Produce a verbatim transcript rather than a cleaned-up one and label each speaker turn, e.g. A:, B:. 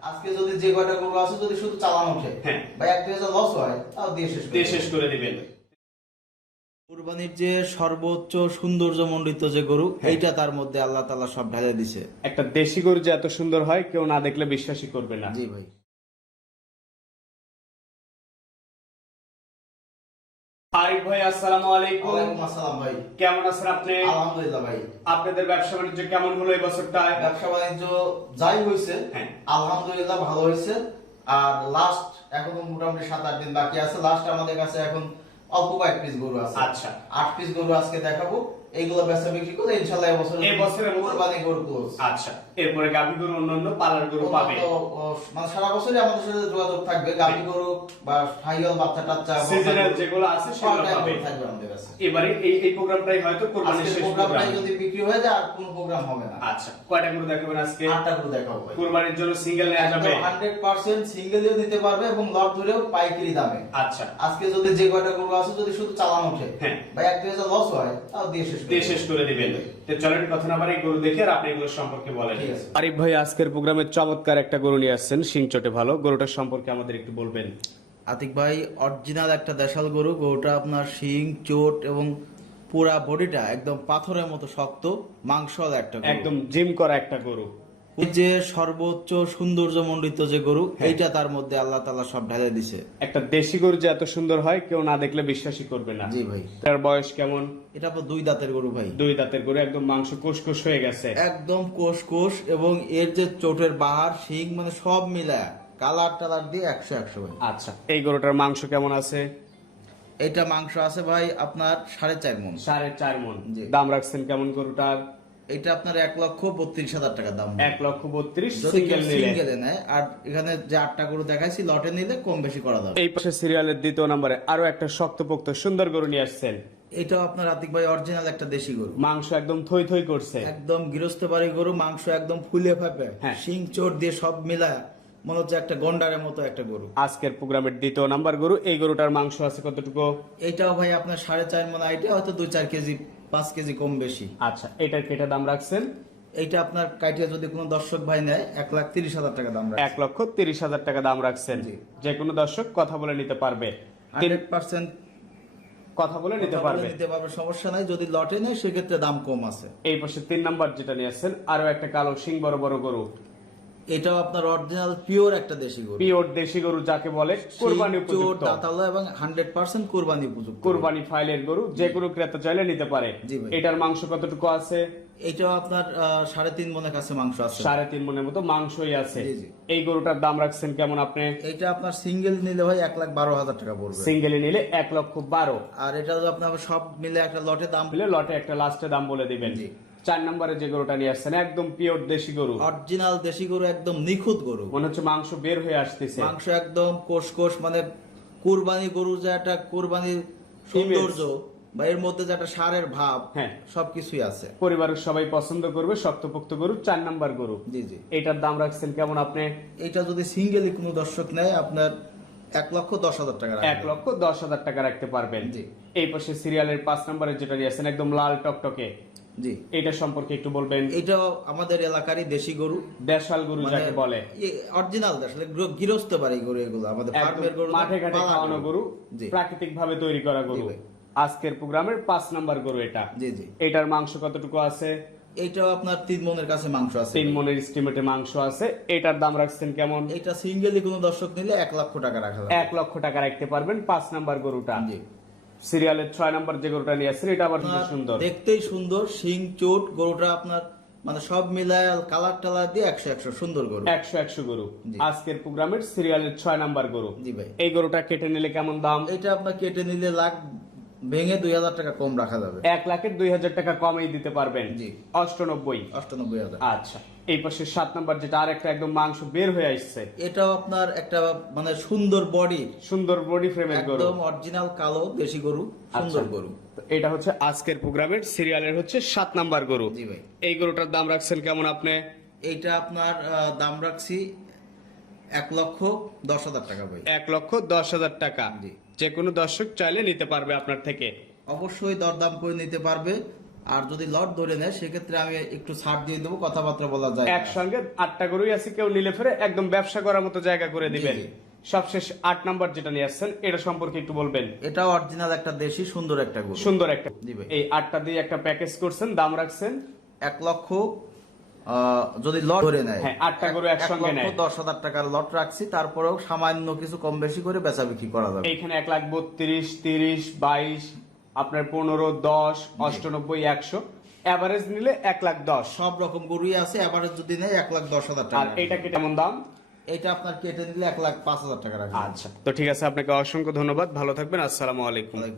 A: আজকে যদি যে কয়টা গরু আছে যদি শুধু চালান ওঠে
B: হ্যাঁ
A: বা এক দুই হাজার লস হয় তাও দিয়ে শেষ করে
B: দিয়ে
A: দেব।
B: শেষ করে দিবেন।
A: কুরবানির যে সর্বোচ্চ সৌন্দর্য মণ্ডিত যে গরু
B: হ্যাঁ।
A: এইটা তার মধ্যে আল্লাহ তাআলা সব ঢেলে দিছে।
B: একটা দেশি গরু যে এত সুন্দর হয় কেউ না দেখলে বিশ্বাসই করবে না।
A: জি ভাই।
B: আরিফ ভাই আসসালামু আলাইকুম।
A: ওয়ালাইকুম আসসালাম ভাই।
B: কেমন আছেন আপনি?
A: আলহামদুলিল্লাহ ভাই।
B: আপনাদের ব্যবসা বাণিজ্য কেমন হলো এই বছরটা?
A: ব্যবসা বাণিজ্য যাই হয়েছে
B: হ্যাঁ।
A: আলহামদুলিল্লাহ ভালো হয়েছে। আর লাস্ট এখনো মোটামুটি সাত আট দিন বাকি আছে। লাস্ট আমাদের কাছে এখন অল্প কয়েক পিস গরু আছে।
B: আচ্ছা।
A: আট পিস গরু আজকে দেখাবো। এইগুলো বেচা বিক্রি করে ইনশাআল্লাহ এই বছর
B: এই বছরের মতো
A: কুরবানি গরু ক্লোজ।
B: আচ্ছা, এরপরে গাভী গরু অন্যান্য পালার গরু পাবে।
A: তো, ও, মানে সারা বছরই আমাদের সাথে যোগাযোগ থাকবে। গাভী গরু বা হাইয়াল বাচ্চা টাচ্চা
B: সিজনাল যেগুলো আছে সেগুলো পাবে।
A: থাকবে আমাদের কাছে।
B: এবারে এই এই প্রোগ্রামটাই হয়তো কোরবানির
A: আজকের
B: শেষ
A: প্রোগ্রামটাই
B: প্রোগ্রাম।
A: যদি বিক্রি হয়ে যায় আর কোনো প্রোগ্রাম হবে না।
B: আচ্ছা, কয়টা গরু দেখাবেন আজকে?
A: আটটা গরু দেখাবো ভাই।
B: কোরবানির জন্য সিঙ্গেল নেওয়া যাবে?
A: হান্ড্রেড পার্সেন্ট সিঙ্গেলিও দিতে পারবে এবং লট ধরেও পাইকারি দামে।
B: আচ্ছা,
A: আজকে যদি যে কয়টা গরু আছে যদি শুধু চালান ওঠে
B: হ্যাঁ
A: বা এক দুই হাজার লস হয় তাও দিয়ে শেষ করে
B: দিয়ে
A: দেব।
B: শেষ করে দিবেন। তো চলেন কথা না বাড়ি গরু দেখে আর আপনি এগুলো সম্পর্কে বলেন।
A: ঠিক আছে।
B: আরিফ ভাই আজকের প্রোগ্রামে চমৎকার একটা গরু নিয়ে আসছেন, শিং চটে ভালো। গরুটার সম্পর্কে আমাদের একটু বলবেন।
A: আতিক ভাই অরিজিনাল একটা দেশাল গরু। গরুটা আপনার শিং চোট এবং পুরা বডিটা একদম পাথরের মতো শক্ত মাংসল একটা গরু।
B: একদম জিম করা একটা গরু।
A: এই যে সর্বোচ্চ সৌন্দর্য মণ্ডিত যে গরু
B: হ্যাঁ।
A: এইটা তার মধ্যে আল্লাহ তাআলা সব ঢেলে দিছে।
B: একটা দেশি গরু যে এত সুন্দর হয় কেউ না দেখলে বিশ্বাসই করবে না।
A: জি ভাই।
B: তার বয়স কেমন?
A: এটা তো দুই দাঁতের গরু ভাই।
B: দুই দাঁতের গরু, একদম মাংস কোষ কোষ হয়ে গেছে।
A: একদম কোষ কোষ এবং এর যে চোটের বাহার শিং মানে সব মিলা কালার টালার দিয়ে একশো একশো ভাই।
B: আচ্ছা, এই গরুটার মাংস কেমন আছে?
A: এটা মাংস আছে ভাই আপনার সাড়ে চার মন।
B: সাড়ে চার মন।
A: জি।
B: দাম রাখছেন কেমন গরুটার?
A: এটা আপনার এক লক্ষ বত্রিশ হাজার টাকা দাম।
B: এক লক্ষ বত্রিশ
A: যদি
B: সিঙ্গেল নিলে।
A: সিঙ্গেলে নেয় আর এখানে যে আটটা গরু দেখাইছি লটে নিলে কম বেশি করা যাবে।
B: এই পাশে সিরিয়ালের দ্বিতীয় নম্বরে আরো একটা শক্তপোক্ত সুন্দর গরু নিয়ে আসছেন।
A: এটাও আপনার আতিক ভাই অরিজিনাল একটা দেশি গরু।
B: মাংস একদম থই থই করছে।
A: একদম গৃহস্থ বাড়ি গরু, মাংস একদম ফুলে ফাঁপে
B: হ্যাঁ।
A: শিং চোট দিয়ে সব মিলা মনে হচ্ছে একটা গন্ডারের মতো একটা গরু।
B: আজকের প্রোগ্রামের দ্বিতীয় নাম্বার গরু। এই গরুটার মাংস আছে কতটুকু?
A: এটাও ভাই আপনার সাড়ে চার মন। আইটা হয়তো দুই চার কেজি পাঁচ কেজি কম বেশি।
B: আচ্ছা, এটার কেটে দাম রাখছেন?
A: এইটা আপনার কাইটিয়া যদি কোনো দর্শক ভাই নেয় এক লাখ তিরিশ হাজার টাকা দাম রাখে।
B: এক লক্ষ তিরিশ হাজার টাকা দাম রাখছেন।
A: জি।
B: যে কোনো দর্শক কথা বলে নিতে পারবে।
A: হান্ড্রেড পার্সেন্ট
B: কথা বলে নিতে পারবে।
A: নিতে পারবে, সমস্যা নাই। যদি লটে নেয় সেক্ষেত্রে দাম কম আছে।
B: এই পাশে তিন নাম্বার যেটা নিয়ে আসছেন আরো একটা কালো সিং বড় বড় গরু।
A: এটাও আপনার অরিজিনাল পিওর একটা দেশি গরু।
B: পিওর দেশি গরু যাকে বলে কোরবানি
A: শিং, চোট,
B: উপযুক্ত।
A: দাঁতালো এবং হান্ড্রেড পার্সেন্ট কোরবানি উপযুক্ত।
B: কোরবানি ফাইলের গরু, যে কোনো ক্রেতা চাইলে নিতে পারে।
A: জি ভাই।
B: এটার মাংস কতটুকু আছে?
A: এটাও আপনার আহ, সাড়ে তিন মনের কাছে মাংস আছে।
B: সাড়ে তিন মনের মতো মাংসই আছে।
A: জি, জি।
B: এই গরুটার দাম রাখছেন কেমন আপনি?
A: এটা আপনার সিঙ্গেল নিলে ভাই এক লাখ বারো হাজার টাকা পড়বে।
B: সিঙ্গেলে নিলে এক লক্ষ বারো।
A: আর এটা যদি আপনার সব মিলে একটা লটে দাম
B: মিলে লটে একটা লাস্টে দাম বলে দিবেন।
A: জি।
B: চার নম্বরে যে গরুটা নিয়ে আসছেন একদম পিওর দেশি গরু।
A: অরিজিনাল দেশি গরু, একদম নিখুঁত গরু।
B: মনে হচ্ছে মাংস বের হয়ে আসতেছে।
A: মাংস একদম কোষ কোষ, মানে কুরবানি গরু যে একটা কুরবানির সৌন্দর্য বা এর মধ্যে যে একটা সারের ভাব,
B: হ্যাঁ।
A: সবকিছুই আছে।
B: পরিবারের সবাই পছন্দ করবে শক্তপোক্ত গরু। চার নাম্বার গরু।
A: জি জি।
B: এটার দাম রাখছেন কেমন আপনি?
A: এটা যদি সিঙ্গেলি কোনো দর্শক নেয় আপনার এক লক্ষ দশ হাজার টাকা রাখবে।
B: এক লক্ষ দশ হাজার টাকা রাখতে পারবেন।
A: জি।
B: এই পাশে সিরিয়ালের পাঁচ নম্বরে যেটা নিয়ে আসছেন একদম লাল টকটকে,
A: জি।
B: এটা সম্পর্কে একটু বলবেন।
A: এটাও আমাদের এলাকারই দেশি গরু,
B: দেশাল গরু যাকে বলে।
A: অরিজিনাল আসলে গৃহস্থ বাড়ি গরু এগুলো, আমাদের
B: একদম
A: ফার্মের গরু,
B: মাঠে ঘাটে
A: পালা
B: খাওয়ানো গরু,
A: জি
B: প্রাকৃতিক ভাবে তৈরি করা গরু।
A: জি ভাই।
B: আজকের প্রোগ্রামের পাঁচ নাম্বার গরু এটা।
A: জি জি।
B: এটার মাংস কতটুকু আছে?
A: এইটাও আপনার তিন মনের কাছে মাংস আছে।
B: তিন মনের এস্টিমেটে মাংস আছে। এটার দাম রাখছেন কেমন?
A: এটা সিঙ্গেলি কোনো দর্শক নিলে এক লক্ষ টাকা রাখা যাবে।
B: এক লক্ষ টাকা রাখতে পারবেন পাঁচ নাম্বার গরুটা।
A: জি।
B: সিরিয়ালের ছয় নাম্বার যে গরুটা নিয়ে আসছেন এটা আবার খুব সুন্দর।
A: দেখতেই সুন্দর, শিং চোট গরুটা আপনার মানে সব মিলায় কালার টালার দিয়ে একশো একশো সুন্দর গরু।
B: একশো একশো গরু।
A: জি।
B: আজকের প্রোগ্রামের সিরিয়ালের ছয় নাম্বার গরু।
A: জি ভাই।
B: এই গরুটা কেটে নিলে কেমন দাম?
A: এটা আপনার কেটে নিলে লাখ ভেঙে দুই হাজার টাকা কম রাখা যাবে।
B: এক লাখের দুই হাজার টাকা কমেই দিতে পারবেন।
A: জি।
B: অষ্টানব্বই।
A: অষ্টানব্বই হাজার।
B: আচ্ছা, এই পাশে সাত নাম্বার যেটা আর একটা একদম মাংস বের হয়ে আসছে,
A: এটাও আপনার একটা মানে সুন্দর বডি,
B: সুন্দর বডি ফ্রেমের গরু।
A: একদম অরিজিনাল কালো দেশি গরু, সুন্দর
B: আচ্ছা।
A: গরু।
B: তো এটা হচ্ছে আজকের প্রোগ্রামের সিরিয়ালের হচ্ছে সাত নাম্বার গরু।
A: জি ভাই।
B: এই গরুটার দাম রাখছেন কেমন আপনি?
A: এইটা আপনার আহ, দাম রাখছি এক লক্ষ দশ হাজার টাকা ভাই।
B: এক লক্ষ দশ হাজার টাকা।
A: জি।
B: যে কোনো দর্শক চাইলে নিতে পারবে আপনার থেকে।
A: অবশ্যই দরদাম করে নিতে পারবে। আর যদি লট ধরে নেয় সেক্ষেত্রে আমি একটু ছাড় দিয়ে দেবো, কথাবার্তা বলা যায়।
B: একসঙ্গে আটটা গরুই আছে, কেউ নিলে ফেরে একদম ব্যবসা করার মতো জায়গা করে দিবেন।
A: জি।
B: সবশেষ আট নাম্বার যেটা নিয়ে আসছেন এটা সম্পর্কে একটু বলবেন।
A: এটা অরিজিনাল একটা দেশি সুন্দর একটা গরু।
B: সুন্দর একটা,
A: জি ভাই।
B: এই আটটা দিয়ে একটা প্যাকেজ করছেন, দাম রাখছেন
A: এক লক্ষ আহ, যদি লট ধরে নেয়,
B: হ্যাঁ, আটটা গরু
A: এক
B: একসঙ্গে
A: লক্ষ
B: নেয়।
A: দশ হাজার টাকার লট রাখছি, তারপরেও সামান্য কিছু কম বেশি করে বেচা বিক্রি করা যাবে।
B: এইখানে এক লাখ বত্রিশ, তিরিশ, বাইশ, আপনার পনেরো, দশ, অষ্টানব্বই, একশো, এভারেজ নিলে এক লাখ দশ।
A: সব রকম গরুই আছে, এবারে যদি নেয় এক লাখ দশ হাজার
B: আর
A: টাকা।
B: এইটা কি কেমন দাম?
A: এটা আপনার কেটে নিলে এক লাখ পাঁচ হাজার টাকা রাখবে।
B: আচ্ছা, তো ঠিক আছে, আপনাকে অসংখ্য ধন্যবাদ, ভালো থাকবেন, আসসালামু আলাইকুম।